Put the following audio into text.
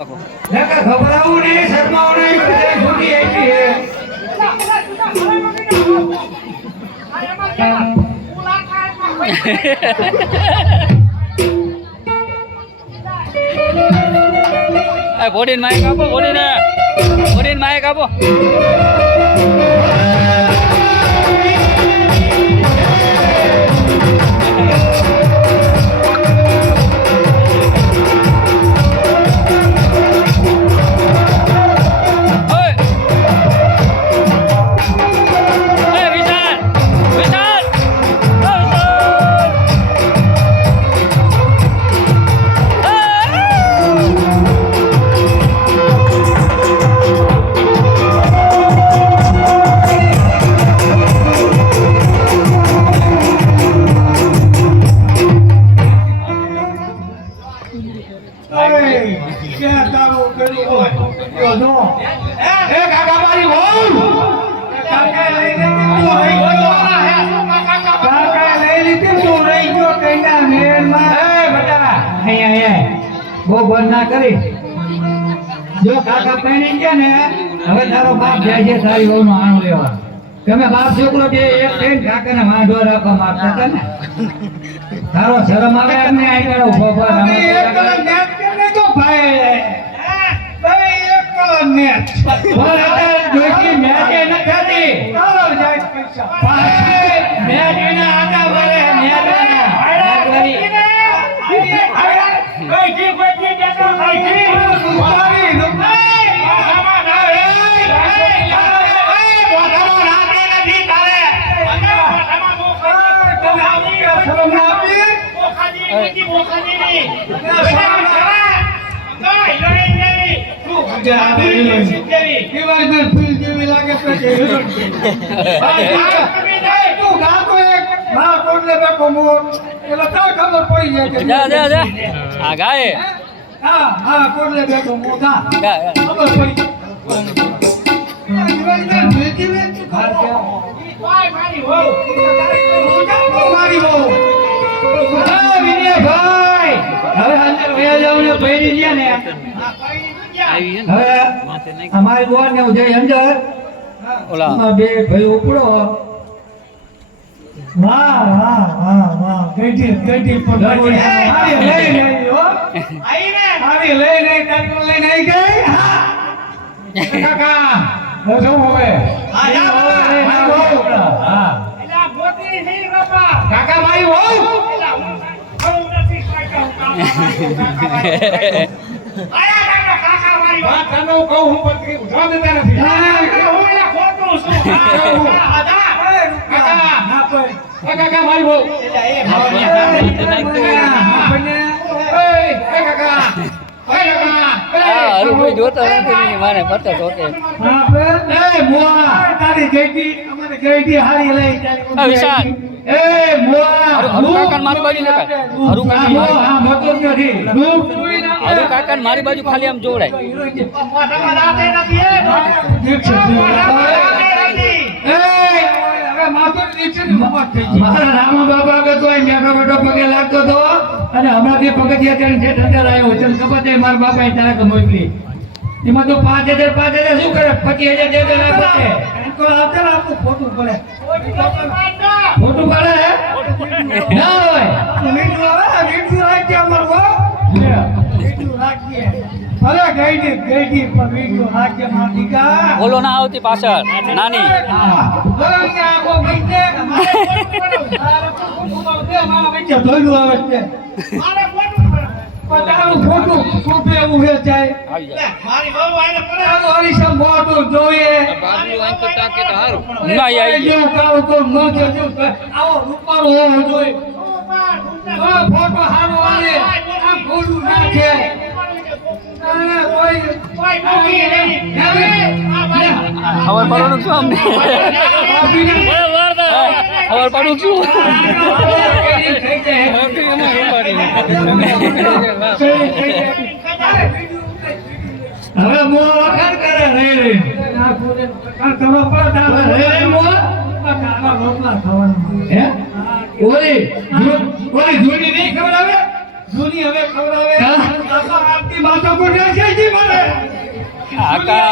घबराओ नहीं, शर्माओ नहीं, छुट्टी ऐसी है। બોડીન માઈક આપો, બોડીન માઈક આપો. જો કાકા પહેરી ગયા ને હવે તારો બાપ જાય છે તારી વહુ નો આણો લેવા. તમે બાપ છોકરો જે એક થઈને કાકાને માંડો રાખવા માંગતા હતા ને તારો શરમ આવે એમને આઈ ઉભો પર તો ભાઈ જોઈતી મેચ ન ખાતી મેચ એના આટા ભરે અમારી બોન ને જઈ અંદર ઓલા બે ભાઈ ઉપડો વાહ વાહ વાહ વાહ ગઈટી પર આવી લઈ હો આવી લઈ તારી લઈને આવી ગઈ કાકા શું હવે હા એલા ગોતી હી બાપા કાકા ભાઈ હો એલા હું નથી કાકા આયા કાકા મારી વાત તને કહું હું પત્રી ઉઠવા દેતા નથી હું એલા ખોટું છું કાકા ના પર કાકા મારી બહુ જોતો નથી મારે પતો ટોકે તારી ગઈટી અમારી ગઈટી હારી લઈ વિશાલ એ મોઆ હરુ કાકા મારી બાજુ નકા હરુ કાકા હા મતો નથી હરુ કાકા મારી બાજુ ખાલી આમ જોવડાય મારા રામા બાબા કે તો મેઘો બેટો પગે લાગતો હતો અને હમણાં જે પગથિયા ત્યાં જે ઠંડર આવ્યો છે ખબર છે મારા બાપાએ તારે મોકલી એમાં તો 5000 શું કરે 25000 દે આપે તો આવતે આપું ખોટું પડે ખોટું પડે ના હોય મીઠું રાખજે અમારું મીઠું રાખજે અરે ગઈડી પર મીઠું રાખજે માટીકા બોલો ના આવતી પાછળ નાની ખબર પડવાનું શું અમને ખબર પડું છું હવે મો વખત કરે રે તમે પણ રે મો કાકા રોટલા ખાવાનું હે ઓલી જોડી નહીં ખબર આવે જૂની હવે ખવડાવે હા? આમાં આરતી માથા પર રાખે છે મને કાકા